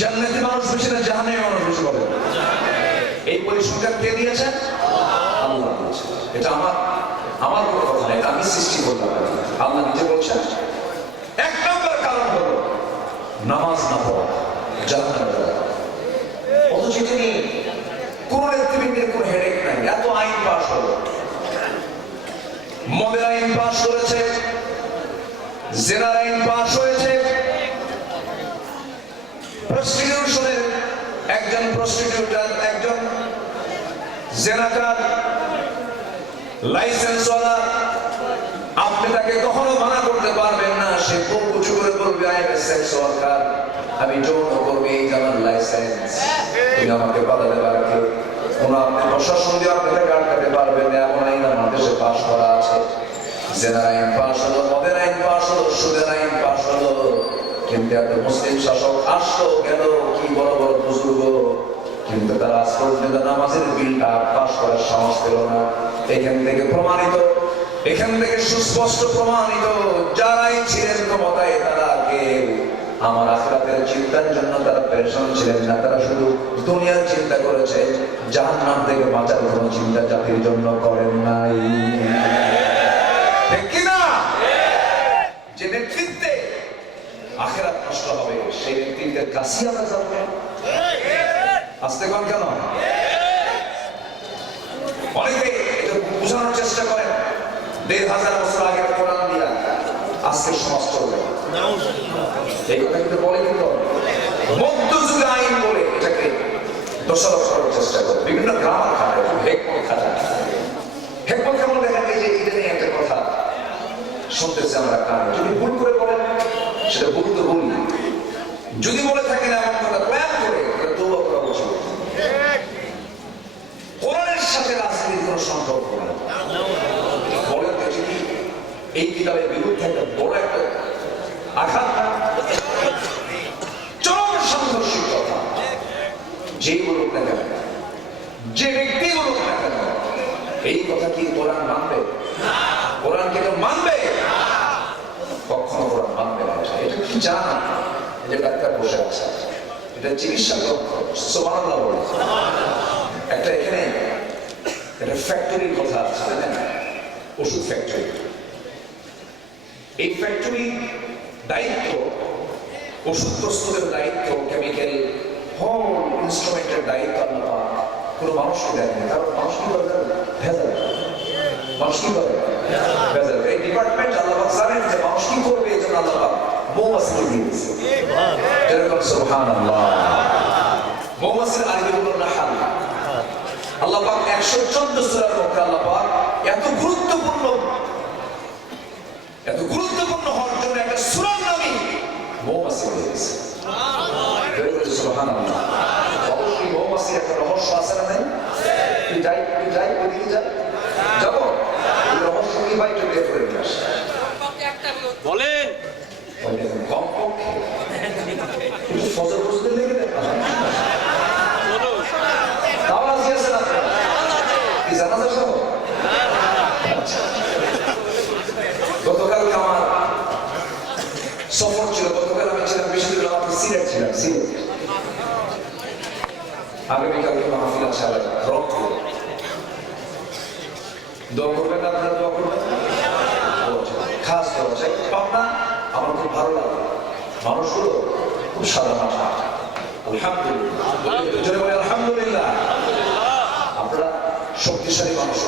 জান্নাতে মানুষ বেশি না জাহান্নামে মানুষ বেশি বলে? এই পরিসংখ্যান কে দিয়েছেন? আল্লাহ দিয়েছেন। এটা আমার কোনো কথা না, এটা আমি সৃষ্টি করলাম। আল্লাহ নিজে বলছেন এক নম্বর কারণ হলো নামাজ না পড়া, জাহান্নামে যাওয়া। অথচ এটা নিয়ে কোন নেতৃবৃন্দের কোন হেডেক নাই। এত আইন পাস হলো, মদের আইন পাস করেছে, জেনার আইন পাস হয়েছে, প্রস্টিটিউশনের একজন প্রস্টিটিউটার, একজন জেনাকার লাইসেন্সওয়ালা, আপনি তাকে কখনো মানা করতে পারবেন না। সে খুব উঁচু করে বলবে I M A sex worker, আমি যৌন কর্মী, এই আমার লাইসেন্স, তুমি আমাকে বাধা দেবার কে? আপনি প্রশাসন দিয়ে আপনাকে আটকাতে পারবেন না, এমন আইন আমার দেশে পাস করা আছে। জেনার আইন পাস হলো, মদের আইন পাস হলো, সুদের আইন পাস হলো, কিন্তু এত মুসলিম শাসক আসলো গেল, কি বড় বড় বুজুর্গ, কিন্তু তারা আজ পর্যন্ত নামাজের বিলটা পাস করার সাহস পেল না। এখান থেকে প্রমাণিত, এখান থেকে সুস্পষ্ট প্রমাণিত, যারাই ছিলেন ক্ষমতায় তারা কেউ আমার আখিরাতের চিন্তার জন্য তারা পেরেশান ছিলেন না। তারা শুধু দুনিয়ার চিন্তা করেছে, জাহান্নাম থেকে বাঁচার কোনো চিন্তা জাতির জন্য করেন নাই। ঠিক কি না? যে নেতৃত্বে আখিরাত নষ্ট হবে, সেই নেতৃত্বের কাছে আমরা যাব না। আসতে কোন কেন? অনেকে এটা বোঝানোর চেষ্টা করেন ১৫০০ বছর আগের কোরআন দিয়া আজকের সমাজ চলবে, এই কথা কিন্তু বলে, কিন্তু মধ্যযুগে আইন বলে এটাকে দোষারোপ করার চেষ্টা করে, বিভিন্ন গ্রামার খাটায়, হেকমত খাটায়। হেকমত কেমন দেখেন? এই যে এটা নিয়ে একটা কথা শুনতেছি আমরা কানে, যদি ভুল করে বলেন সেটা ভুল তো ভুল, যদি বলে থাকেন এমন কথা প্ল্যান করে, এটা তওবা করা উচিত। কোরআনের সাথে রাজনীতির কোনো সম্পর্ক নেই। বলেন তো যদি এই কিতাবের বিরুদ্ধে একটা বড় একটা আঘাত, চরম সাংঘর্ষিক কথা, যেই বলুক না কেন, যে ব্যক্তি বলুক না কেন, এই কথা কি কোরআন মানবে? কোরআন কি মানবে? কখনো কোরআন মানবে না। এটা কি জানা? যে ডাক্তার বসে আছে, এটা চিকিৎসা কক্ষ, সুবহানাল্লাহ বলে একটা এখানে একটা ফ্যাক্টরির কথা আছে, জানেন? ওষুধ ফ্যাক্টরি। এই ফ্যাক্টরির দায়িত্ব, ওষুধ প্রস্তুতের দায়িত্ব, কেমিক্যাল হোল ইনস্ট্রুমেন্টের দায়িত্ব আল্লাহ কোনো মানুষকে দেয়নি। কারণ মানুষ কি করে? ভেজাল। মানুষ কি করে? ভেজাল। এই ডিপার্টমেন্ট আল্লাহ জানেন যে মানুষ কি করবে, এই জন্য আল্লাহ মৌমাছিকে দিয়ে দিয়েছে। যেরকম সুবহানাল্লাহ, মৌমাছির আরবি হলো নাহাল। আল্লাহ পাক ১১৪ সূরার মধ্যে আল্লাহ পাক এত গুরুত্বপূর্ণ হওয়ার জন্য একটা সূরার নামই মৌমাছি দিয়েছে। সুবহানাল্লাহ। অবশ্যই মৌমাছির একটা রহস্য আছে না? নাই? তুই যাই ওইদিকে যা, যাবো এই রহস্য কি ভাই তুই বের করে নিয়ে আসে বলেন। কমপক্ষে ফজর বুঝতে লেগে দেখা গতকালকে আমার সফর ছিল, গতকাল আমি ছিলাম বিশ্ববিদ্যালয়, আমাকে সিলেট ছিলাম, সিলেট। আগামীকালকে মাহফিল আছে রংপুর। দোয়া করবেন, আপনারা দোয়া করবেন, খাস দোয়া চাই। পাবনা আমার খুব ভালো লাগে, মানুষগুলো খুব সাদা মাথা, আলহামদুলিল্লাহ, আলহামদুলিল্লাহ। আপনারা শক্তিশালী মানুষ,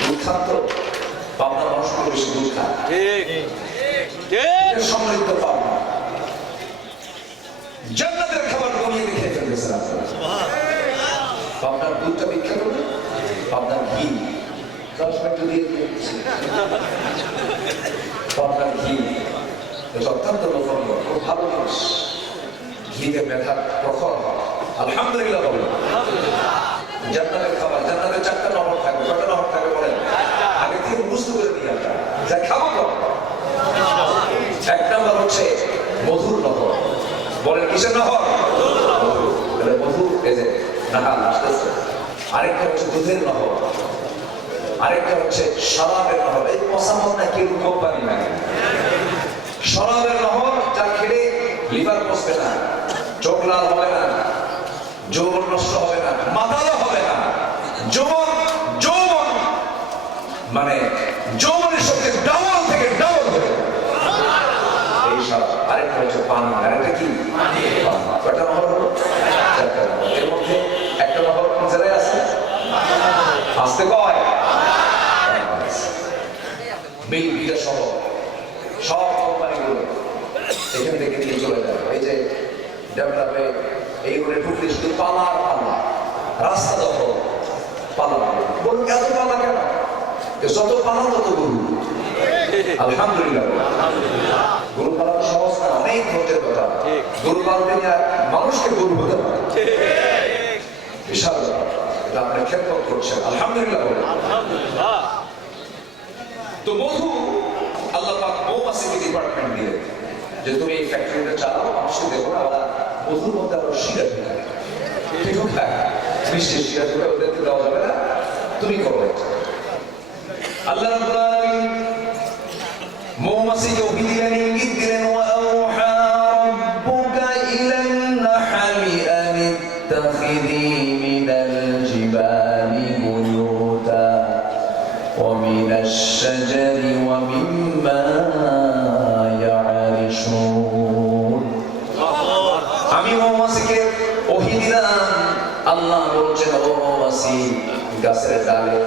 দুধ খান তো, পাবনার মানুষগুলো বেশি দুধ খান, সমৃদ্ধ পাবনা, জান্নাতের খাবার বনিয়ে দেখে ফেলতেছেন আপনারা। পাবনার দুধটা বিখ্যাত, পাবনার ঘি পাবনার ঘি অত্যন্ত লোভনীয়, খুব ভালো জিনিস। ঘিতে মেধা প্রখর, আলহামদুলিল্লাহ বলেন। জান্নাতের খাবার, জান্নাতের 4টা নহর থাকবে। কয়টা নহর থাকবে বলেন? আগে থেকে বুঝতে করে নিয়ে আমরা যা খাবো তো। 1 নম্বর হচ্ছে মধুর নহর। বলেন কিসের নহর? মধু, এই যে নাহাল আসতেছে। আরেকটা হচ্ছে দুধের নহর, আরেকটা হচ্ছে শরাবের নহর। এই পসামত না কেউ কোম্পানি নাই, শরাবের নহর, যা খেলে লিভার বসবে না, চোখ লাল হবে না, যৌবন নষ্ট হবে না, মাতালও হবে না। যৌবন যৌবন মানে যৌবনের শক্তি ডাবল থেকে ডাবল হবে। এই সব আরেকটা হচ্ছে পানি, আরেকটা কি কয়টা নহর হলো? চারটা নহর। এর মধ্যে একটা নহর কোন জায়গায় আছে? আসতে কয় বিলটা সহ সব কোম্পানিগুলো এখান থেকে নিয়ে চলে যাবে। এই যে ডেভেলপে এইগুলো ঢুকলে শুধু পালা আর পালা, রাস্তা দখল, পালা। বলুন এত পালা কেন? যত পালা তত গরু। আলহামদুলিল্লাহ, গরু পালানো সহজ না, অনেক ধৈর্যের কথা। গরু পালতে নিয়ে মানুষকে গরু হতে পারে, বিশাল ব্যাপার। এটা আপনি খেদমত করছেন, আলহামদুলিল্লাহ। তো মধু আল্লাহ পাক মৌমাছিকে ডিপার্টমেন্ট দিয়ে যে তুমি এই ফ্যাক্টরিটা চালাও, মানুষকে দেখো না ওরা মধুর মধ্যে আরো শিরা ঢুকায়, ঢুকায় মিষ্টি শিরা ঢুকায়, ওদেরকে দেওয়া যাবে না, তুমি করো। আল্লাহ রাব্বুল আলামিন মৌমাছিকে ওহী দিলেন, ইঙ্গিত দিলেন, ওয়াউহা রাব্বুকা ইলান নাহলি আন ইত্তাখিযী মিনাল জিবালি বুয়ুতা ওয়া মিনাশ শাজারি ওয়া মিম্মা ইয়া'রিশুন। আমি মৌমাছিকে ওহী দিলাম, আল্লাহ বলছেন ও মৌমাছি গাছের ডালে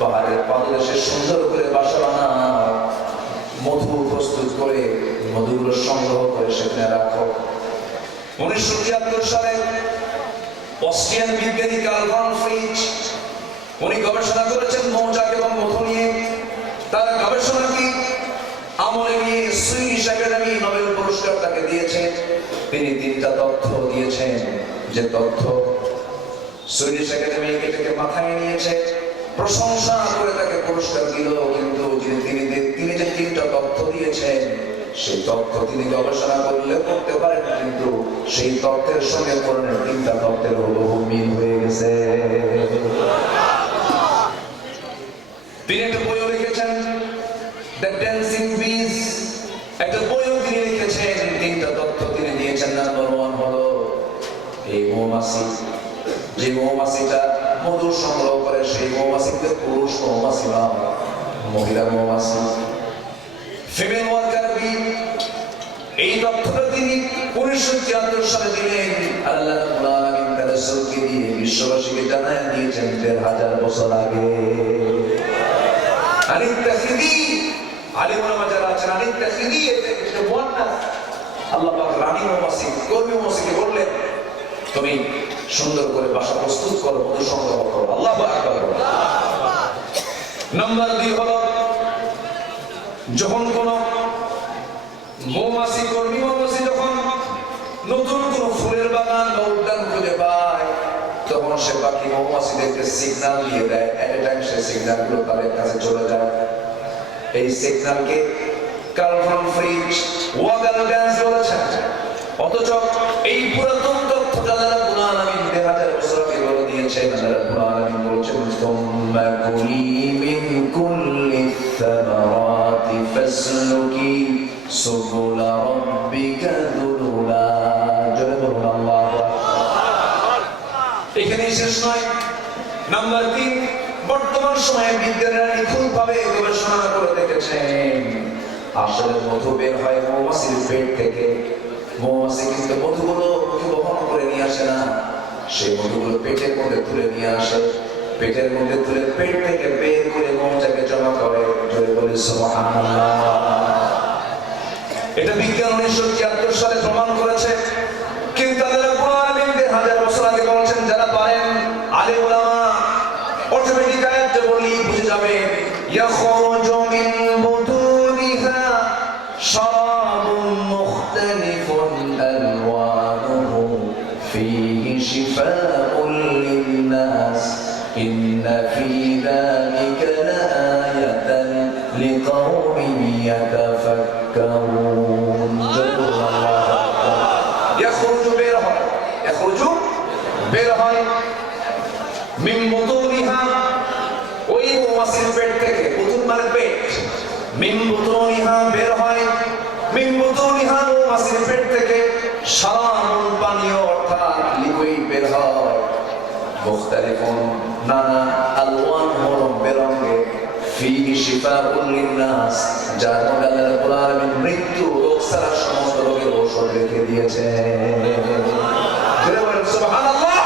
পাহাড়ের পাদদেশে সুন্দর করে বাসা বানাও, মধু প্রস্তুত করে মধুগুলো সংগ্রহ করে সেখানে রাখো। 1973 সালে অস্ট্রিয়ান বিজ্ঞানী কার্ল ভন ফ্রিজ উনি গবেষণা করেছেন মৌচাক এবং মধু নিয়ে। তার গবেষণা কি আমলে নিয়ে সুইডিশ একাডেমি নোবেল পুরস্কার তাকে দিয়েছে। তিনি 3টা তথ্য দিয়েছেন, যে তথ্য সুইডিশ একাডেমি এটাকে মাথায় নিয়েছে, প্রশংসা করে তাকে পুরস্কার দিল। কিন্তু তিনি যে 3টা তথ্য দিয়েছেন, সেই তথ্য তিনি গবেষণা করলে করতে পারেন, কিন্তু সেই তথ্যের সঙ্গে কোরআনের 3টা তথ্যের হুবহু মিল হয়ে গেছে। তিনি একটা বইও লিখেছেন, দ্য ড্যান্সিং বিজ, একটা বইও তিনি লিখেছেন। 3টা তথ্য তিনি দিয়েছেন। নাম্বার 1 হলো এই মৌমাছি, যে মৌমাছিটা মধু সংগ্রহ করে, সেই মৌমাছিকে পুরুষ মৌমাছি না, মহিলা মৌমাছি, ফিমেল ওয়ার্কার বি। এই তথ্যটা তিনি 1973 সালে দিলেন। আল্লাহ রাব্বুল আলামিন তার রাসূলকে দিয়ে বিশ্ববাসীকে জানায় দিয়েছেন 1000 বছর আগে। আনিত্তাখিদি, আলিম ওলামা যারা আছেন, আনিত্তাখিদি এতে মুয়ান্নাস। আল্লাহ পাক রানী মৌমাছি, কর্মী মৌমাছিকে বললেন তুমি সুন্দর করে বাসা প্রস্তুত করো, মধু সংগ্রহ করো। আল্লাহু আকবার। নাম্বার 2 হলো যখন কোন মৌমাছি, কর্মী মৌমাছি যখন নতুন কোন ফুলের বাগান বা উদ্যান খুঁজে পায়, তখন সে বাকি মৌমাছিদেরকে সিগন্যাল দিয়ে দেয়। এট এ টাইম সে সিগন্যাল গুলো তাদের কাছে চলে যায়। এই সিগন্যালকে কার্ল ভন ফ্রিজ ওয়াগাল ড্যান্স বলেছেন। অথচ এই পুরাতন তথ্যটা আল্লাহ রাব্বুল আলামিন 1000 বছর আগে বলে দিয়েছেন। আল্লাহ রাব্বুল আলামিন বলেছেন সুম্মা কুলি মিন কুল্লি সামারাতি ফাসলুকি সুবুলা রাব্বিকা যুলুলা। জোরে বলুন আল্লাহু আকবার। এখানে শেষ নয়। নাম্বার 3, বর্তমান সময়ে বিজ্ঞানীরা নিখুঁতভাবে গবেষণা করে দেখেছেন আসলে মধু বের হয় মৌমাছির পেট থেকে। মৌমাছি কিন্তু মধুগুলো বহন করে নিয়ে আসে না, সেই মধুগুলো পেটের মধ্যে তুলে নিয়ে আসে। পেটের মধ্যে তুলে পেট থেকে বের করে মৌচাকে জমা করে। জোরে বলি সুবহানাল্লাহ। এটা বিজ্ঞান 1973 সালে প্রমাণ করেছে। কিন্তু আল্লাহ রাব্বুল আলামিন 1000 বছর আগে বলেছেন, যারা পারেন আলিম ওলামা অটোমেটিক আয়াতটা বলি বুঝে যাবে। ইয়াখরুজু মিন বুতুনিহা শারাবুন মুখতালিফুন আলওয়ানুহু ফীহি শিফাউন লিন-নাস ইন্না ফী যালিকা লাআয়াতান লিকাওমিন ইয়াতাফাক্কারুন। ইয়াখরুজু বের হয় মিন বুতুনিহা, ওই মৌমাছির পেট থেকে। বুতুন মানে পেট। মিন বুতুনিহা বের হয়, মিন বুতুনিহা মৌমাছির পেট থেকে সালামুন পানীয় অর্থাৎ লিকুইড বের হয়, মুখতালিফুন নানা আলওয়ান রং বেরঙে, ফিহি শিফাউন লিন্নাস, যার মধ্যে আল্লাহ রাব্বুল আলামিন মৃত্যু রোগ ছাড়া সমস্ত রোগের ঔষধ রেখে দিয়েছেন। সুবহানাল্লাহ।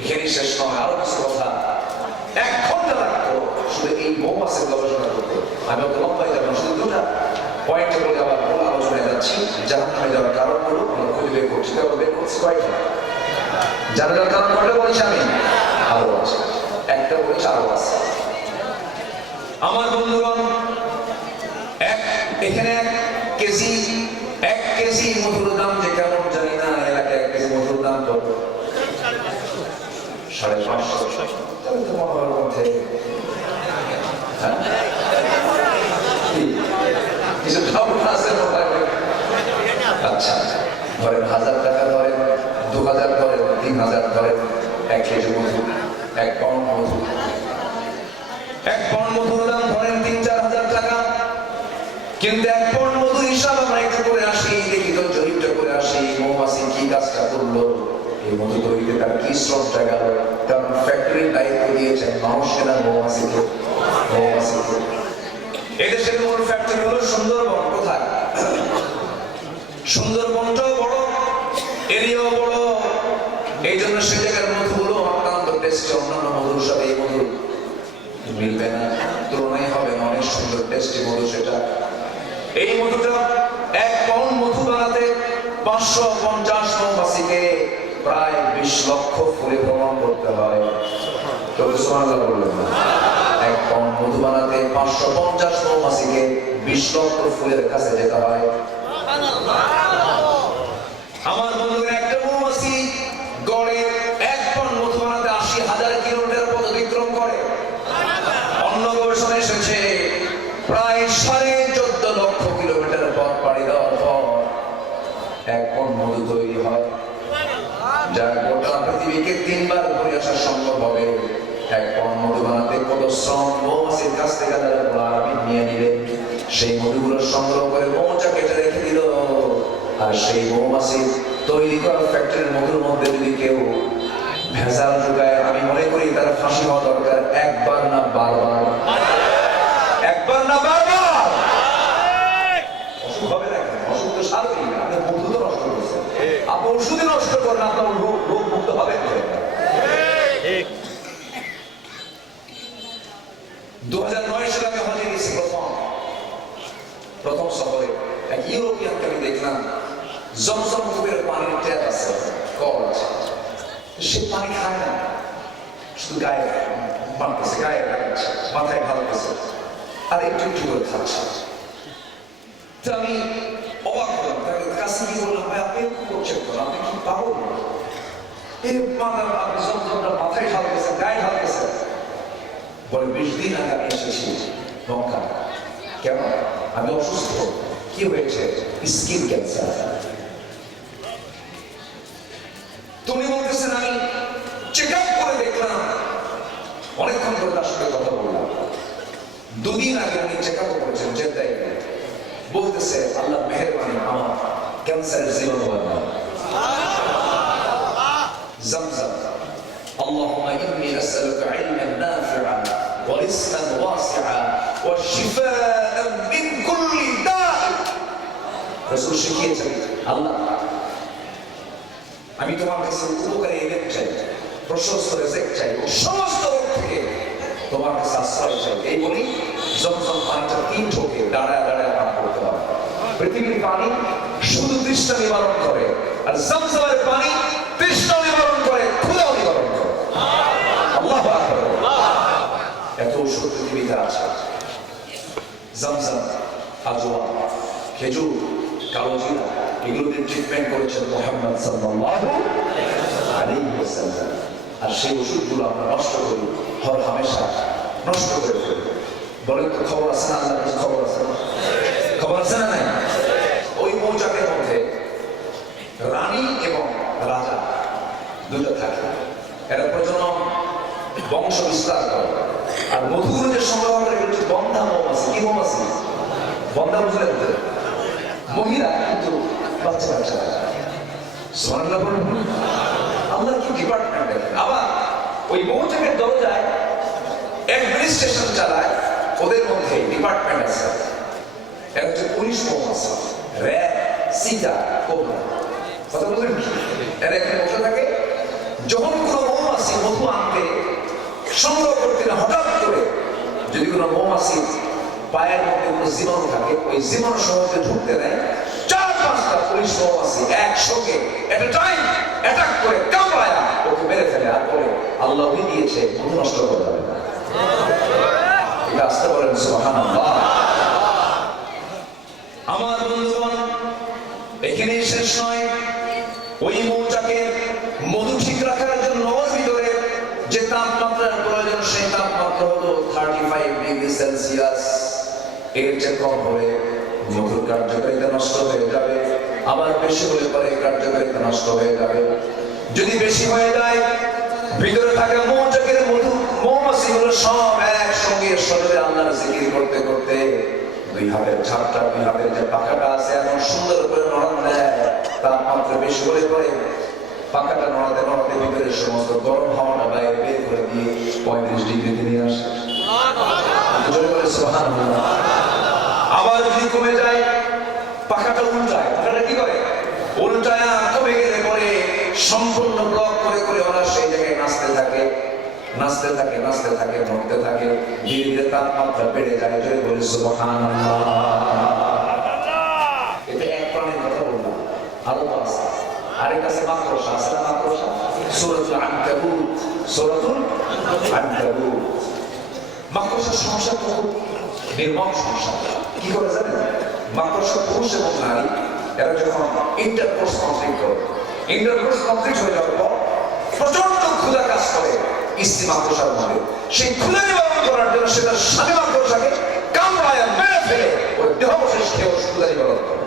এখানে শেষ নয়, আরো কিছু কথা। 1 ঘন্টা লাগতো শুধু এই মৌমাছির গবেষণা করতে। আমি অত লম্বাই যাব না, শুধু দুটা পয়েন্টে বলে আবার বড় আলোচনায় যাচ্ছি। জাহান্নামে যাওয়ার কারণগুলো আমরা খুঁজে বের করছি। তাহলে বের করছি কয়টা? জানার কারণ কয়টা বলেছি আমি? আরো আছে, একটা বলেছি আরো আছে। আমার বন্ধুগণ, এখানে 1 কেজি মধুর দাম যে কেমন জানি না, এলাকায় 1 কেজি মধুর দাম কত? 550। তাহলে তো মনোহর মধ্যে কিছু ঠাকুর আছে। আচ্ছা, ধরেন 1000 টাকা, ধরেন 2000, ধরেন 3000, ধরেন 1 কেজি মধু, 1 পাউন্ড মধু। 1 পাউন্ড মধুর দাম ধরেন 3-4 হাজার টাকা। কিন্তু 1 পাউন্ড মধুর হিসাব আমরা একটু করে আসি, দেখি তো জরিপটা করে আসি, মৌমাছি কি কাজটা করলো, এই মধু তৈরিতে তার কি শ্রমটা গেল। কারণ ফ্যাক্টরির দায়িত্ব দিয়েছেন মানুষকে না মৌমাছিকে। এদেশের মূল ফ্যাক্টরি হলো সুন্দরবন। কোথায়? সুন্দরবনটাও বড়, এরিয়াও বড়, এই জন্য সে জায়গার মধুগুলো অত্যন্ত টেস্টি। অন্যান্য মধুর সাথে এই মধু মিলবে না, তুলনাই হবে না, অনেক সুন্দর টেস্টি মধু সেটা। এই মধুটা 1 পাউন্ড মধু বানাতে 550 মৌমাছিকে প্রায় 20 লক্ষ ফুলে ভ্রমণ করতে হয়। কেউ সুবহানাল্লাহ বলবেন না? 1 পাউন্ড মধু বানাতে 550 মৌমাছিকে 20 লক্ষ ফুলের কাছে যেতে হয়। আমার বন্ধুরা, একটা মৌমাছি গড়ে 1 পাউন্ড মধু বানাতে 80,000 কিলোমিটার পথ অতিক্রম করে। অন্য গবেষণা এসেছে প্রায় 14.5 লক্ষ কিলোমিটার পথ পাড়ি দেওয়ার পর 1 পাউন্ড মধু তৈরি হয়, যা গোটা পৃথিবীকে 3 বার ঘুরে আসা সম্ভব হবে। 1 পাউন্ড মধু বানাতে কত শ্রম মৌমাছির কাছ থেকে তারা নিয়ে নিলেন। সেই মধুগুলো সংগ্রহ করে মৌচাক কেটে রেখে দিল। আর সেই মৌমাছি তৈরি করা ফ্যাক্টরির মধুর মধ্যে যদি কেউ ভেজাল ঢুকায়, আমি মনে করি তার ফাঁসি হওয়া দরকার। 1 বার না 12 বার। 1 বার না 12 বার। অসুখ হবে না কেন? অসুখ তো সারবেই না। আপনি মধু তো নষ্ট করছেন, আপনি ওষুধই নষ্ট করেন, আপনার রোগ মুক্ত হবে না। 2009 সালে আমি হজে গেছি। প্রথম সফরে এক ইউরোপিয়ানকে আমি দেখলাম, জমজম কূপের পানির ট্যাপ আছে, কল আছে, সে পানি খায় না, শুধু গায়ে মাখতেছে, গায়ে লাগাচ্ছে, মাথায় ঢালতেছে, আর একটু একটু করে খাচ্ছে। তো আমি অবাক হলাম, তার কাছে কি বললাম, ভাই আপনি কি করছেন? আপনি কি পাগল? এই আপনি জমজমটা মাথায় ঢালতেছেন, গায়ে ঢালতেছেন। বলে 20 দিন আগে আমি এসেছি মক্কা। কেন? আমি অসুস্থ। কি হয়েছে? Skin cancer. তুমি বলতেছেন, আমি চেক আপ করে দেখলাম। অনেকক্ষণ ধরে তার সাথে কথা বললাম। 2 দিন আগে উনি চেক আপ করেছেন জেদ্দায়। বলতেছে, আল্লাহ মেহেরবানি, আমার ক্যান্সারের জীবন বাঁচান। জমজম। اللهم إني أسألك علما نافعا ورزقا واسعا وشفاء من كل داء। রাসূল শিখিয়েছেন, আল্লাহ আমি তোমার কাছে উপকারী ইলম চাই, প্রশস্ত রিজিক চাই, ও সমস্ত রোগ থেকে তোমার কাছে আশ্রয় চাই। এই বলি জমজম পানিটা 3 ঢোকে দাঁড়ায় দাঁড়ায় পান করতে হবে। পৃথিবীর পানি শুধু তৃষ্ণা নিবারণ করে, আর জমজমের পানি তৃষ্ণা নিবারণ করে, ক্ষুধা নিবারণ করে। আল্লাহু আকবার। এত ওষুধ পৃথিবীতে আছে। জমজম, আজওয়া, খেজুর, কালো জিরা, এগুলোকে ট্রিটমেন্ট করেছেন মুহাম্মদ সাল্লাল্লাহু আলাইহি ওয়াসাল্লাম। আর সেই ওষুধগুলো আমরা নষ্ট করি, হর হামেশা নষ্ট করে ফেলি। বলেন তো, খবর আছে না? আল্লাহর কাছে খবর আছে না? খবর আছে না? নাই? ওই মৌচাকের মধ্যে রানী এবং রাজা দুটো থাকে। এরা প্রজনন, বংশ বিস্তার করে। আর মধুগুলো যে সংগ্রহ করে হচ্ছে বন্ধা মৌমাছি। কি মৌমাছি? বন্ধা বুঝলেন তো? মহিলা, কিন্তু বাচ্চা বাচ্চা সুবহানাল্লাহ বলুন। আল্লাহ কি ডিপার্টমেন্ট দেখেন। আবার ওই মৌচাকের দরজায় অ্যাডমিনিস্ট্রেশন চালায়, ওদের মধ্যে ডিপার্টমেন্ট আছে, একটা হচ্ছে পুলিশ মৌমাছি, র্যাব, সিটা, কোবরা। কথা বললেন কি? এরা এখানে বসে থাকে। যখন কোনো মৌমাছি মধু আনতে সংগ্রহ করতে না, হঠাৎ করে যদি কোনো মৌমাছি পায়ের মধ্যে কোনো জীবাণু থাকে, ওই জীবাণু সহজে ঢুকতে নেয়, 4-5টা পুলিশ মৌমাছি একসঙ্গে একটা টাইম অ্যাটাক করে কামড়ায় ওকে মেরে ফেলে, আর বলে আল্লাহ দিয়েছে, মধু নষ্ট করা যাবে না। এটা আসতে বলেন সুবহানাল্লাহ। আমার বন্ধুগণ, এখানেই শেষ নয়। ওই মৌচাকের মধু ঠিক রাখার জন্য ভিতরে যে তাপমাত্রার প্রয়োজন, সেই তাপমাত্রা হলো 35 ডিগ্রি সেলসিয়াস। এর চেয়ে কম হলে মধুর কার্যকারিতা নষ্ট হয়ে যাবে, আবার বেশি হলে পরে কার্যকারিতা নষ্ট হয়ে যাবে। যদি বেশি হয়ে যায়, ভিতরে থাকা মৌচাকের মধু মৌমাছিগুলো সব একসঙ্গে শরীরে আল্লাহর জিকির করতে করতে দুই হাতের ঝাপটা, দুই হাতের যে পাখাটা আছে এমন সুন্দর করে নড়ান দেয়। তাপমাত্রা বেশি হলে পরে পাখাটা নড়াতে নড়াতে ভিতরের সমস্ত গরম হাওয়াটা বাইরে বের করে দিয়ে 35 ডিগ্রিতে নিয়ে আসে। সুবহানাল্লাহ। আবার যদি কমে যায়, পাখাটা উল্টায়। পাখাটা কি করে? উল্টায়। কমে গেলে পরে সম্পূর্ণ ব্লক করে করে ওরা সেই জায়গায় নাচতে থাকে, নাচতে থাকে, নাচতে থাকে, নড়তে থাকে। ধীরে ধীরে তাপমাত্রা বেড়ে যায়। জোরে বলে সুবহানাল্লাহ। এটা এক প্রাণের কথা বললাম, আরো তো আছে। আরেক আছে মাকড়সা, আছে না মাকড়সা? সূরাতুল আনকাবুত, সূরাতুল আনকাবুত। মাকড়সার সংসার তো নির্মম সংসার। কি করে জানেন? মাকড়সা পুরুষ এবং নারী এরা যখন ইন্টারকোর্স কমপ্লিট করে, ইন্টারকোর্স কমপ্লিট হয়ে যাওয়ার পর প্রচন্ড ক্ষুধা কাজ করে স্ত্রী মাকড়সার মধ্যে। সেই ক্ষুধা নিবারণ করার জন্য সেটা স্বামী মাকড়সাকে কামড়ায় মেরে ফেলে ওর দেহাবশেষ খেয়ে ওর ক্ষুধা নিবারণ করে।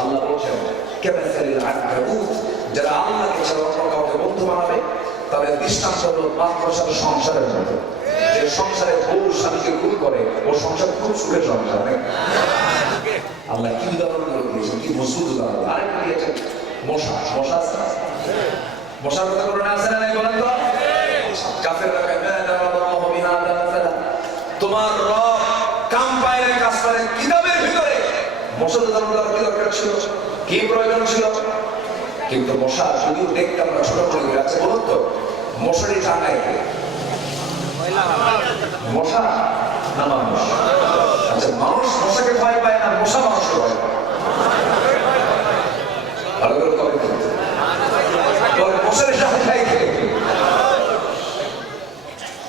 আল্লাহ বলছেন, কামাসালিল আনকাবুত, যারা আল্লাহকে ছাড়া অন্য কাউকে বন্ধু বানাবে তাদের দৃষ্টান্ত হলো মাকড়সার সংসারের মতো। যে সংসারে বউ স্বামীকে খুন করে, ও সংসার খুব সুখের সংসার। আল্লাহ কি উদাহরণ করে দিয়েছেন, কি মজবুত উদাহরণ। আরেকটা দিয়েছেন মশা। মশা আছে, মশার কথা কোরআনে আছে না নাই বলেন তো? কাফেররা কাফারাল্লাহু বিহাদা মাসালা, তোমার রব কাম পায়রে কাজ করে কিতাবের ভিতরে মশার উদাহরণ দেওয়ার কি দরকার ছিল, কি প্রয়োজন ছিল? কিন্তু মশা যদিও দেখতে আমরা ছোট করে আছে, বলুন তো মশারি টাঙায় কে? মশা না মানুষ? আচ্ছা, মানুষ মশাকে ভয় পায় না, মশা মানুষকে ভয় পায়। ভালো করে কবে মশারি টাঙায় কে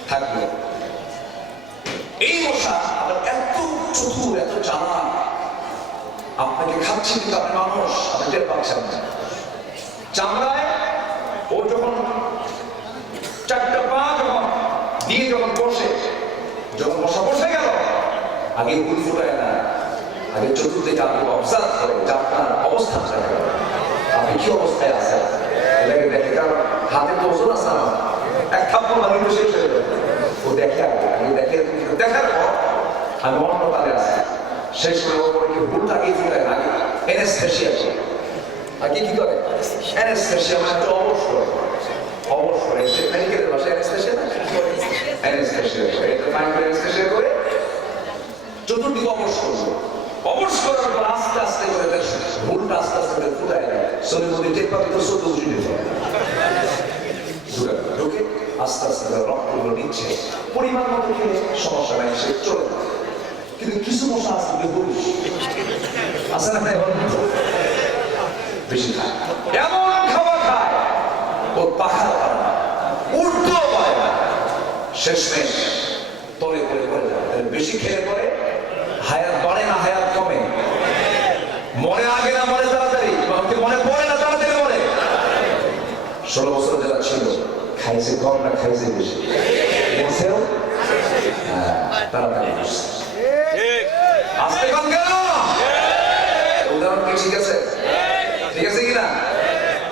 থাকবে? এই মশা আবার এত চতুর, এত চালাক, আপনাকে খাচ্ছে কিন্তু আপনি মানুষ, আপনি টের পাচ্ছেন না। চামড়ায় ও যখন 4টা পা যখন দিয়ে যখন বসে, যখন মশা বসে গেল, আগে গুলি ফুটায় না, আগে চতুর্দিকে আপনি অবজার্ভ করে যে আপনার অবস্থানটা আপনি কি অবস্থায় আছেন এটাকে দেখে। কারণ হাতে তো ওজন আছে না, এক থাপ্পড় মারি তো শেষ হয়ে যাবে। ও দেখে আগে দেখে, দেখার পর আমি অন্য কালে আছি, শেষ করে ওর পরে কি ভুলটা আগে ফুটায় না, আগে অ্যানেস্থেসিয়া করে। আগে কি করে? অ্যানেস্থেসিয়া মানে তো অবশ্যই অবশ্যই মেডিকেলের ভাষায় অ্যানেস্থেসিয়া না, অ্যানেস্থেসিয়া করে। এটা ফাইন করে অ্যানেস্থেসিয়া করে চতুর্দিকে অবশ করবো। অবশ করার পর আস্তে আস্তে করে ভুলটা আস্তে আস্তে করে ফুটায় যায়। শরীর মধ্যে টেক পাবি তো 14 উঠে যায়, ঢুকে আস্তে আস্তে রক্তগুলো নিচ্ছে। পরিমাণ মতো খেলে সমস্যা নাই, সে চলে যায়। কিন্তু কিছু মশা আছে বেহুশ আছে না, বেশি খায়, এমন খাবার খায় ওর পাখা পায় না, উঠতেও পায় না, শেষমেশ তলে পড়ে পড়ে যায়। বেশি খেলে পরে হায়াত বাড়ে না হায়াত কমে? মনে আগে না মরে তাড়াতাড়ি, মনে পড়ে না তাড়াতাড়ি মরে। 16 বছর যারা ছিল খাইছে কম না খাইছে বেশি, মরছেও তাড়াতাড়ি মরছে। আস্তে কম কেন? উদাহরণ কি ঠিক আছে? ঠিক আছে কিনা?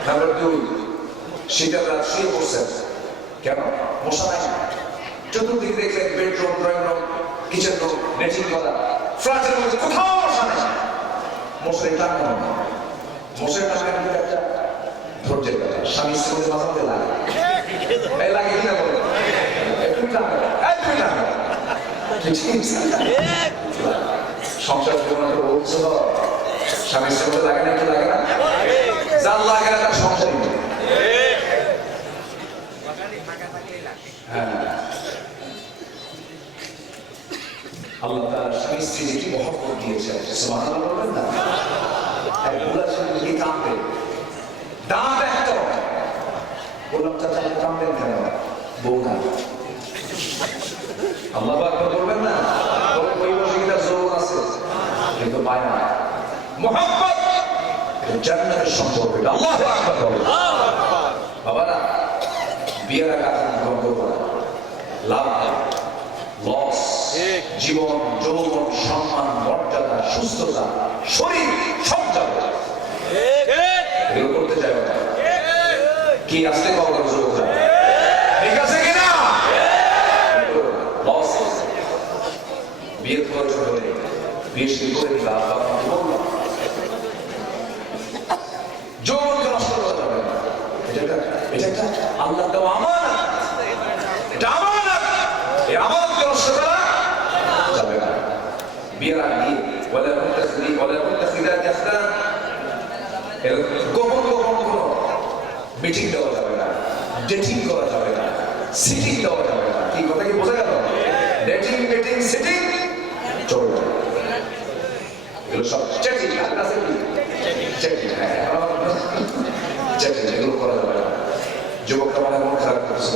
নাম্বার 2, শীতের রাত শুয়ে পড়ছেন কেন? মশা নাই। চতুর্দিকে দেখলেন bedroom, drawing room, kitchen room, netting করা, ফ্ল্যাটের মধ্যে কোথাও মশা নেই, মশারি টাঙানো। মোষের টাকা কিন্তু একটা ধৈর্যের কথা, স্বামী স্ত্রীর মাঝে মাঝে লাগে, এই লাগে কিনা বলে একটু টাকা সংসার জীবনে তো বলছো স্বামী স্ত্রীর মধ্যে লাগে না, একটু লাগে না, যার লাগে না তার সংসারই নেই। আল্লাহ তাআলা স্বামী স্ত্রী যেটি মহব্বত দিয়েছেন, সুবহানাল্লাহ বলবেন না? এক বুড়া ছেলে কি কাঁদবে, দাঁত একটা বললাম চাচা কাঁদবেন কেন, বউ না, আল্লাহু আকবার বলবেন না? বলেন ওই বসে কি তার যৌবন আছে, কিন্তু পায় না মহব্বত, এটা জান্নাতের সম্পর্ক, এটা আল্লাহু আকবার বলেন। বাবারা বিয়ের আগে আপনার গ্রহণ করবো না, লাভ লস, জীবন যৌবন সম্মান মর্যাদা সুস্থতা শরীর সব যাবে, এগুলো করতে যাবে না। কি আসলে কখন যুবকরা ঠিক আছে কিনা, লস বিয়ের প্রয়োজন হলে বিয়ে শুরু করে দিলাম, যৌবনকে নষ্ট করা যাবে না, এটা একটা আল্লাহ দেওয়া আমানত, এটা আমানত, এই আমানতকে নষ্ট করা যাবে না। বিয়ের আগে ওয়ালা মুত্তাখিদাত আখদান, গোপন গোপন কোনো মিটিং দেওয়া যাবে না, ডেটিং করা যাবে না, সিটিং দেওয়া যাবে না। কি কথা কি বোঝা গেল? ডেটিং মিটিং সিটিং চলবে না, এগুলো সব চ্যাটিং আছে, কি চ্যাটিং, হ্যাঁ চ্যাটিং, এগুলো করা যাবে না। যুবকরা মনে মন খারাপ করছে,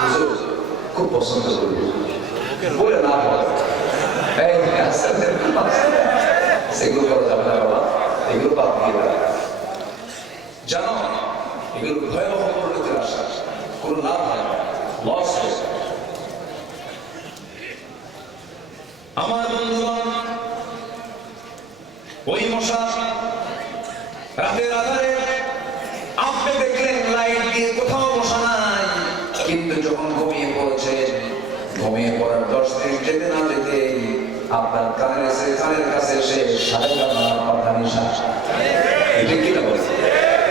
হুজুর খুব পছন্দ করি বলে না বলে সেগুলো করা যাবে না বাবা, এগুলো বাদ দিয়ে দেবে। জানো এগুলো ভয়াবহ পরিণতির আশা, কোনো লাভ হয় না, লস হয়। আমার বন্ধুগণ, ওই মশা রাতের আধারে আপনি দেখলেন লাইট দিয়ে কোথাও মশা নাই, কিন্তু যখন ঘুমিয়ে পড়েছেন, ঘুমিয়ে পড়ার 10 মিনিট যেতে না যেতে আপনার কানের কাছে এসে কথা নিশা, এটা কি না বলছে,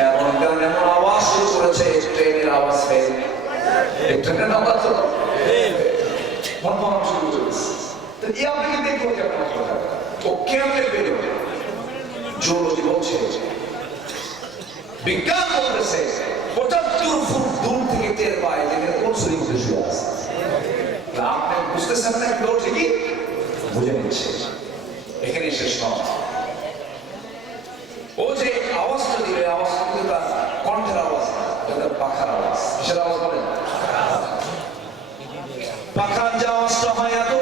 এমন গান এমন আওয়াজ শুরু করেছে, ট্রেনের আওয়াজ পেয়ে ট্রেনের আওয়াজ তো শুরু করেছে, এই আপনাকে দেখবো কেমন কথা, ও কেমনে পেল, জোরটি বলছে, বিজ্ঞান বলতেছে 75 ফুট দূর থেকে টের পায় যে কোন শরীর মধ্যে শুয়ে আছে। আপনি বুঝতেছেন না, কিন্তু ঠিকই বুঝে নিচ্ছে। এখানে শেষ নয়, ও যে আওয়াজটা দিলে, আওয়াজটা কিন্তু তার কণ্ঠের আওয়াজ, এটা পাখার আওয়াজ। কিসের আওয়াজ বলেন? পাখার যে আওয়াজটা হয়, এত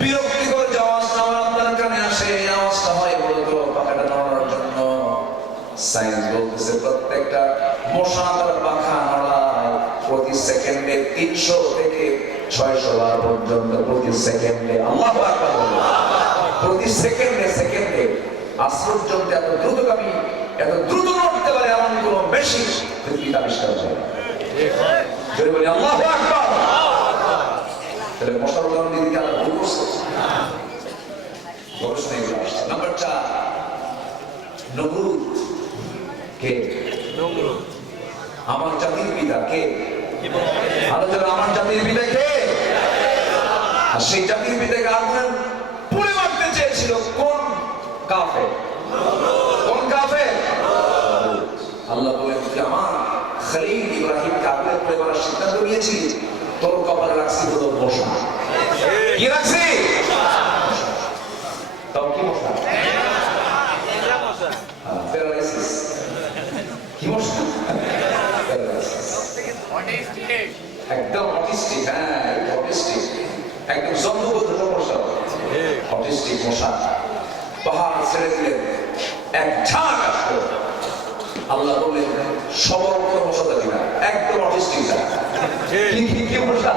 বিরক্তিকর যে আওয়াজটা আমার আপনার কানে আসে, এই আওয়াজটা হয় মূলত পাখাটা নাড়ানোর জন্য। সায়েন্স বলতেছে প্রত্যেকটা মশা তার পাখা নাড়ায় প্রতি সেকেন্ডে 300 থেকে 600 বার পর্যন্ত, প্রতি সেকেন্ডে। আল্লাহু আকবার বলেন। প্রতি সেকেন্ডে সেকেন্ডে আশ্চর্যজনক, এত দ্রুতগামী, এত দ্রুত নড়তে পারে এমন কোন মেশিন পৃথিবীতে আবিষ্কার হয় না। যদি বলি আল্লাহু আকবার, তাহলে মশার উদাহরণ দিয়ে কি আল্লাহ ভুল করছে? গবেষণা এগুলো আসছে। নাম্বার 4, নমরুদ কে? আমার জাতির পিতা কে? আলোচনা, আমার জাতির পিতা কে? আর সেই জাতির পিতাকে আগুনে পুড়ে মারতে চেয়েছিল কোন কাফের? কোন কাফের? আল্লাহ বলেন যে আমার খলিল ইব্রাহিমকে আগুনে পুড়ে মারার সিদ্ধান্ত নিয়েছি, তোর কপালে রাখছি হলো মশা। কি রাখছি? তাও কি মশা? প্যারালাইসিস। কি মশা? প্যারালাইসিস। একদম অটিস্টিক, হ্যাঁ অটিস্টিক, একদম জন্মগত সমস্যা, অটিস্টিক মশা। পাহাড় ছেড়ে দিলেন, এক ঝাঁক আসলো। আল্লাহ বললেন সবল কোনো মশা থাকি না, একদম অটিস্টিক। কি মশা?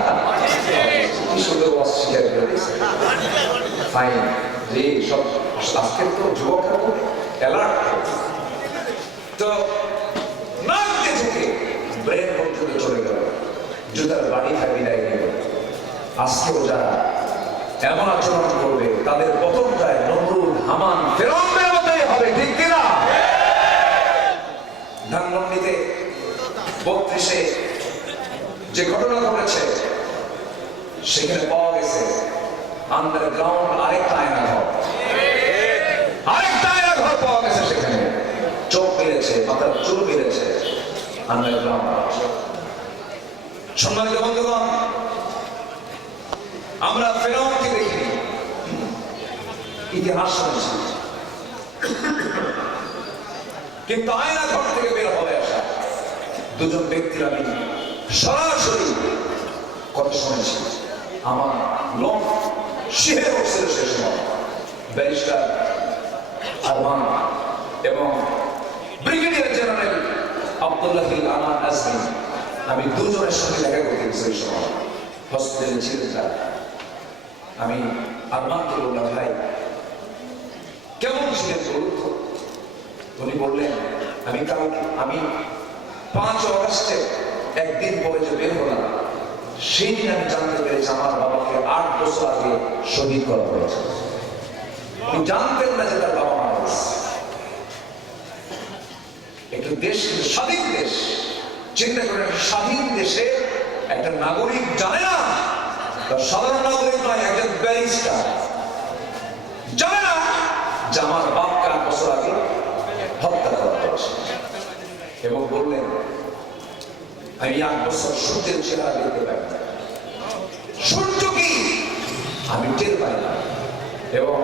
কি সুন্দর অস্বীকার করে ফাইন যে সব আজকের তো যুবকরা তো অ্যালার্ট, তো নাক থেকে ব্রেন পর্যন্ত চলে গেল, জুতার বাড়ি খাবি নাই গেল। আজকেও যারা এমন আচরণ করবে তাদের পতনটায় নমরুদ, হামান, ফিরআউনের মতোই হবে, ঠিক কিনা? ধানমন্ডিতে 32-এ যে ঘটনা ঘটেছে সেখানে পাওয়া গেছে আন্ডারগ্রাউন্ড আরেকটা আয়নাঘর পাওয়া গেছে। সেখানে চোখ বেড়েছে, মাথার চুল বেড়েছে, আন্ডারগ্রাউন্ড। সম্মানিত বন্ধুগণ, আমরা ফেরাউনকে দেখিনি, ইতিহাস শুনেছি, কিন্তু আয়না ঘর থেকে বের হয়ে আসা দুজন ব্যক্তির আমি সরাসরি কথা শুনেছি। আমার লোম শিহরে উঠছিল সে সময়। ব্যারিস্টার আরমান এবং ব্রিগেডিয়ার জেনারেল আব্দুল্লাহ আমান আজমি, আমি দুজনের সঙ্গে দেখা করতে গেছি। ওই সময় হসপিটালে ছিলেন তারা। আমি আরমানকে বললাম, ভাই কেমন ছিলেন বলুন তো? উনি বললেন, আমি 5 অগাস্টে একদিন পরে যে বের হলাম, সেই দিন আমি জানতে পেরেছি আমার বাবাকে 8 বছর আগে শহীদ করা হয়েছে। উনি জানতেন না যে তার বাবা মারা গেছে। একটু দেশ, স্বাধীন দেশ, চিন্তা করেন, স্বাধীন দেশে একটা নাগরিক জানে না, সাধারণ নাগরিক নয়, একজন ব্যারিস্টার জানে না যে আমার বাপকে 8 বছর আগে হত্যা করা হয়েছে। এবং বললেন, আমি 8 বছর সূর্যের চেহারা দেখতে পাই না, সূর্য কি আমি টের পাই না। এবং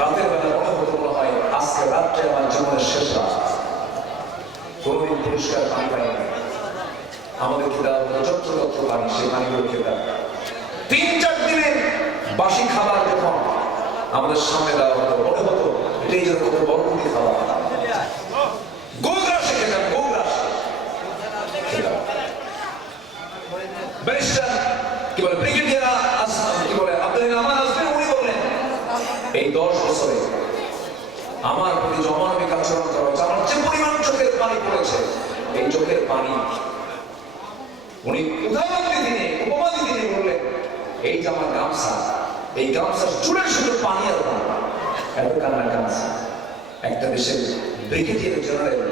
রাতের বেলা মনে হতো মনে হয় আজকে রাতটা আমার জীবনের শেষ রাত। কোনদিন পরিষ্কার পানি পাই না। আমাদের খেতে যত্র পানি, সেই পানিগুলো খেতাম। 3-4 দিনের বাসি খাবার যখন আমাদের সামনে দেওয়া হতো, মনে হতো এটাই যেন কত বরকতি খাবার। গোগ্রাসে খেতাম, গোগ্রাসে খেতাম। ব্যারিস্টার কি বলে, ব্রিগেডিয়ার কি বলে আব্দুল আমান আজমি, উনি বললেন এই 10 বছরে আমার প্রতি জমানবিক আচরণ করা হচ্ছে। আমার যে পরিমাণ চোখের পানি পড়েছে, এই চোখের পানি উনি উদাহরণ দিনে, উপমা দিনে বললেন, এই যে আমার গামছা, এই গামছা জুড়ে শুধু পানি আর পানি, এত কান্নার গামছা। একটা দেশের ব্রিগেডিয়ার জেনারেল,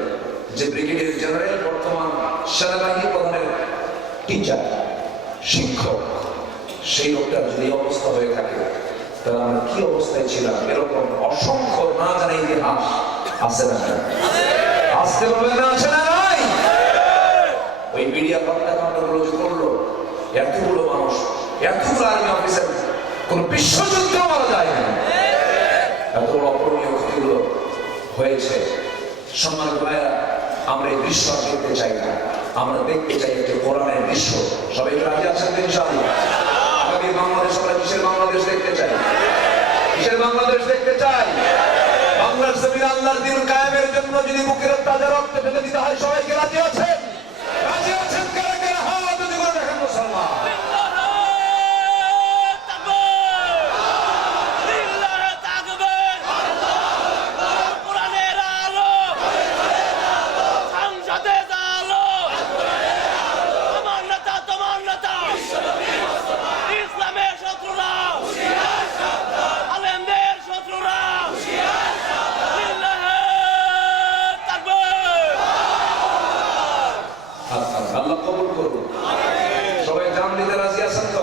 যে ব্রিগেডিয়ার জেনারেল বর্তমান সেনাবাহিনী প্রধানের টিচার, শিক্ষক, সেই লোকটার যদি অবস্থা হয়ে থাকে, তাহলে আমরা কি অবস্থায় ছিলাম? এরকম অসংখ্য না জানা ইতিহাস আছে না? আসতে বলবেন না, আছে না? নাই। ওই মিডিয়া হত্যাকাণ্ডগুলো যে করলো, এতগুলো মানুষ, এতগুলো আর্মি অফিসার, কোন বিশ্বযুদ্ধ মারা যায় না, এত অপরণীয় ক্ষতিগুলো হয়েছে। সম্মানিত ভাইরা, আমরা এই দৃশ্য দেখতে চাই না, আমরা দেখতে চাই একটি কোরআনের দৃশ্য। সবাই রাজি আছেন ইনশাআল্লাহ? আগামী বাংলাদেশ আমরা কিসের বাংলাদেশ দেখতে চাই? কিসের বাংলাদেশ দেখতে চাই? বাংলার জমিনে আল্লাহর দ্বীন কায়েমের জন্য যদি বুকের তাজা রক্ত ঢেলে দিতে হয়, সবাইকে রাজি আছেন? রাজি আছেন? কারা কারা হাত উঁচু করে দেখেন মুসলমান। আল্লাহ কবুল করুন। সবাই জান দিতে রাজি আছেন তো?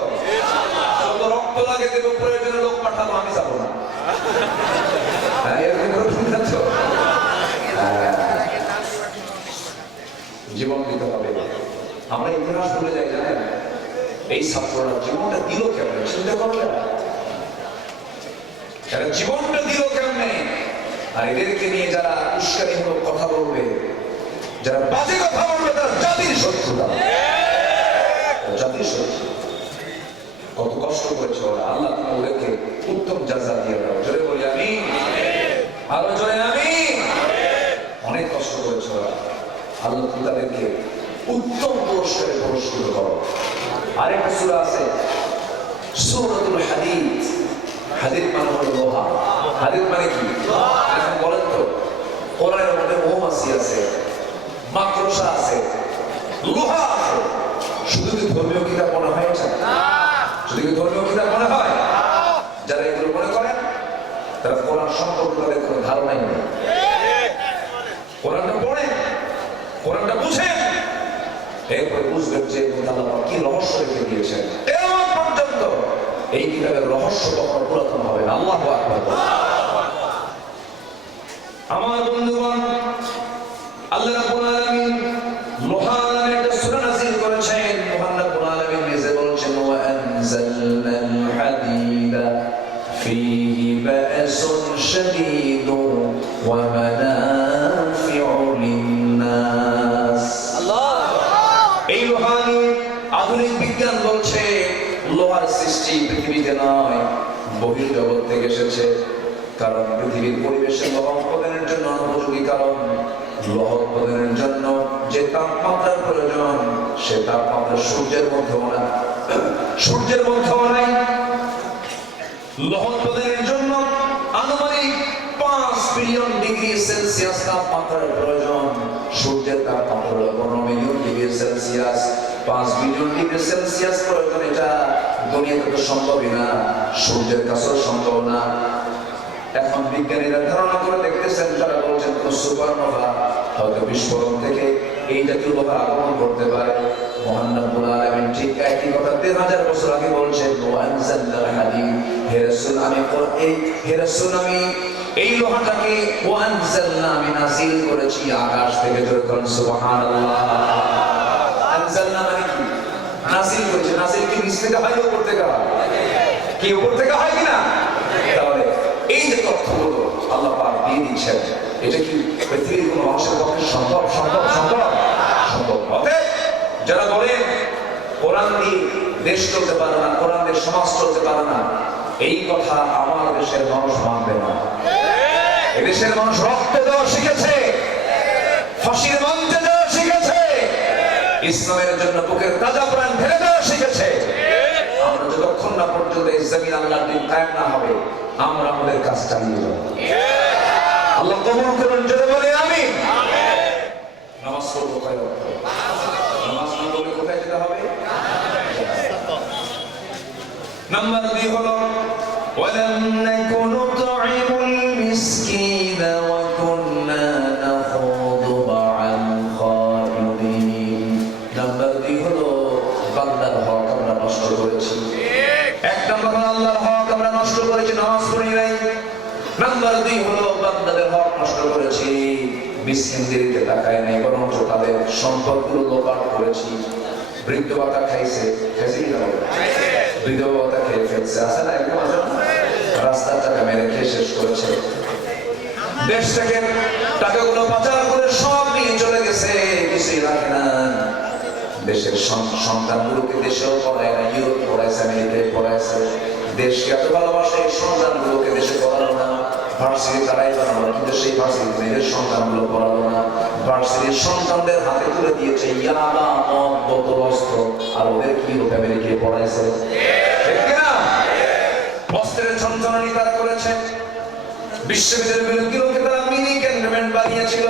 যত রক্ত লাগে দেব, প্রয়োজনে লোক পাঠাবো, আমি যাবো না। জীবন দিতে হবে। আমরা ইতিহাস ভুলে যাই, জানেন? এই ছাত্ররা জীবনটা দিল কেমন চিন্তা করলেন? এরা জীবনটা দিল কেমনে? আর এদেরকে নিয়ে যারা উস্কানিমূলক কথা বলবে, যারা বাজে কথা বলবে, তারা জাতির শত্রুতা, জাতির শত্রু। কত কষ্ট করেছে ওরা। আল্লাহ তুমি ওদেরকে উত্তম জাযা দিয়ে দাও। জোরে বলি আমিন। আরো জোরে আমিন। অনেক কষ্ট করেছে ওরা। আল্লাহ তুমি তাদেরকে উত্তম পুরস্কারে পুরস্কৃত করো। আরেকটা সূরা আছে, সূরাতুল হাদীদ। হাদীদ মানে হলো লোহা। হাদীদ মানে কি? এখন বলেন তো, কোরআনের মধ্যে মৌমাছি আছে, মাকড়সা আছে, লোহা আছে। শুধু কি ধর্মীয় কিতাব মনে হয়? শুধু কি ধর্মীয় কিতাব মনে হয়? যারা এগুলো মনে করেন, তারা কোরআন সম্পর্কে তাদের কোনো ধারণাই নেই। কোরআনটা পড়ে এরপরে বুঝবেন যে আল্লাহ কি রহস্য রেখে দিয়েছেন। কিয়ামত পর্যন্ত এই কিতাবের রহস্য কখনো পুরাতন হবে না। আল্লাহু আকবার। আমার বন্ধুগণ, আল্লাহ রাব্বুল আলামিন মহান একটা সূরা নাযিল করেছেন। মহান রাব্বুল আলামিন নিজে বলেছেন, ওয়া আনজালনাল হাদিদা ফীহি বা'সুন শাদীদুন ওয়া মানাফি'ু লিন-নাস। এই লোহানি আধুনিক বিজ্ঞান বলছে লোহার সৃষ্টি পৃথিবীতে নয়, বহির্জগৎ থেকে এসেছে। কারণ পৃথিবীর পরিবেশে লোহা উৎপাদনের জন্য অনুপযোগী, কারণ লোহা উৎপাদনের জন্য যে তাপমাত্রার প্রয়োজন সে তাপমাত্রা সূর্যের মধ্যেও না, সূর্যের মধ্যেও নাই। লোহা উৎপাদনের জন্য আনুমানিক 5 বিলিয়ন ডিগ্রি সেলসিয়াস তাপমাত্রার প্রয়োজন। সূর্যের তাপমাত্রা হলো 15 million degree Celsius. 5 billion degree Celsius প্রয়োজন, এটা দুনিয়াতে তো সম্ভবই না, সূর্যের কাছেও সম্ভব না। এখন বিজ্ঞানীরা ধারণা করে দেখতেছেন, তারা বলছেন কোন সুপারনোভা হয়তো বিস্ফোরণ থেকে এই জাতীয় লোহা আগমন করতে পারে। মহান রব্বুল আলামিন ঠিক একই কথা 3000 বছর আগে বলছেন, ওয়া আনজালনাল হাদিদ, হে রাসূল আমি এই লোহাটাকে ওয়া আনজালনা, আমি নাযিল করেছি আকাশ থেকে। জোরে বলুন সুবহানাল্লাহ। আনজালনা মানে কি? নাযিল করেছি। নাযিল কি নিচ থেকে হয়, উপর থেকে হয়? কি উপর থেকে হয় কিনা? তাহলে এই যে তথ্যগুলো আল্লাহ পাক দিয়ে দিচ্ছেন, এটা কি পৃথিবীর কোনো মানুষের পক্ষে সম্ভব? যারা বলেন কোরআন দিয়ে দেশ চলতে পারে না, কোরআন দিয়ে সমাজ চলতে পারে না, এই কথা আমার দেশের মানুষ মানবে না। এদেশের মানুষ রক্ত দেওয়া শিখেছে, ফাঁসির মঞ্চে দেওয়া শিখেছে, ইসলামের জন্য বুকের তাজা প্রাণ ঢেলে দেওয়া শিখেছে। আমরা যতক্ষণ না পর্যন্ত এই জমিন আল্লাহর দিন কায়েম না হবে, আমরা আমাদের কাজ চালিয়ে যাব। আল্লাহ কবুল করুন, যদি বলে আমিন। নামাজ পড়বো কয় ওয়াক্ত? নামাজ না পড়লে কোথায় যেতে হবে? নাম্বার 2 হলো ওয়ালাম নাকুনু তু'ইমুল মিসকিনা ওয়া কুননা নাখুদু মা'আল খাইদিন। নাম্বার 2 হলো বান্দার হক আমরা নষ্ট করেছি। এক নাম্বার হলো আল্লাহর হক আমরা নষ্ট করেছি, নামাজ পড়ি নাই। নাম্বার 2 হলো বান্দাদের হক নষ্ট করেছি, মিসকিনদেরকে তাকায় নাই, বরং তাদের সম্পদগুলো লোপাট করেছি। বৃদ্ধ ভাতা খাইছে কি না? বৃদ্ধ ভাতা খেয়ে ফেলছে, আছে না? একদম আছে না? রাস্তার টাকা মেরে খেয়ে শেষ করেছে। দেশ থেকে টাকাগুলো পাচার করে সব নিয়ে চলে গেছে, কিছুই রাখে না। দেশের সন্তানগুলোকে দেশেও পড়ায় না, ইউরোপ পড়াইছে, আমেরিকায় পড়াইছে। দেশকে এত ভালোবাসে, সন্তানগুলোকে দেশে পড়ালো না। ভার্সিটি তারাই বানালো, কিন্তু সেই ভার্সিটি মেয়েদের সন্তানগুলো পড়ালো না। ভার্সিটির সন্তানদের হাতে তুলে দিয়েছে ইয়াবা, মদ, বোতল, অস্ত্র, আর ওদের কি ইউরোপ আমেরিকায় পড়াইছে। ঠিক না? অস্ত্রের ছঞ্ছনানি তারা করেছে। বিশ্ববিদ্যালয়গুলোকে তারা মিনি ক্যান্টনমেন্ট বানিয়েছিল,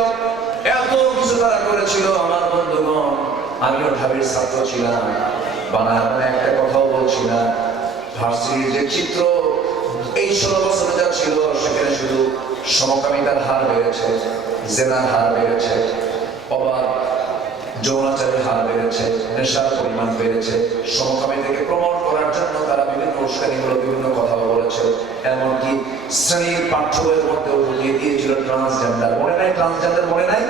এত কিছু তারা করেছিল। আমার বন্ধুগণ, আমিও ঢাবির ছাত্র ছিলাম, বানায় একটা কথাও বলছি না। ভার্সিটির যে চিত্র এই 16 বছরে যা ছিল, সেখানে শুধু সমকামিতার হার বেড়েছে, জেনার হার বেড়েছে, অবাধ যৌনাচারের হার বেড়েছে, নেশার পরিমাণ বেড়েছে। সমকামিতাকে প্রমোট করার জন্য তারা বিভিন্ন উস্কানিমূলক বিভিন্ন কথা বলেছে। এমনকি শ্রেণীর পাঠ্য বইয়ের মধ্যেও ঢুকিয়ে দিয়েছিল ট্রান্সজেন্ডার। মনে নাই? ট্রান্সজেন্ডার মনে নাই?